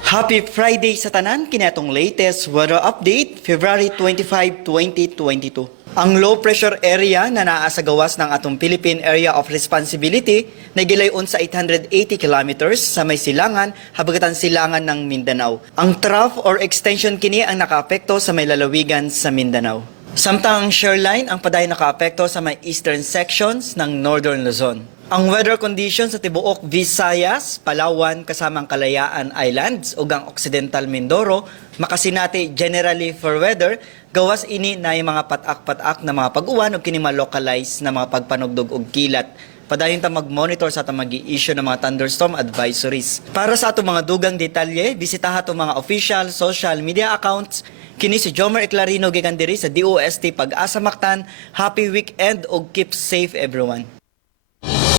Happy Friday sa tanan, kinatong latest weather update, February 25, 2022. Ang low pressure area na naa sa gawas ng atong Philippine Area of Responsibility na gilayon sa 880 kilometers sa may silangan, habagatan silangan ng Mindanao. Ang trough or extension kini ang nakaapekto sa may lalawigan sa Mindanao. Samtang ang shoreline ang paday nakaapekto sa may eastern sections ng Northern Luzon. Ang weather conditions sa tibuok Visayas, Palawan kasamang Kalayaan Islands ug ang Occidental Mindoro makasinati generally for weather gawas ini na mga patak-patak na mga pag-uwan ug kini ma-localize na mga pagpanugdog og kilat. Padayon ta mag-monitor sa atong mag-i-issue ng mga thunderstorm advisories. Para sa atong mga dugang detalye, bisitaha atong mga official social media accounts. Kini si Jomer Eclarino gikan diri sa DOST Pag-asa Mactan. Happy weekend ug keep safe everyone.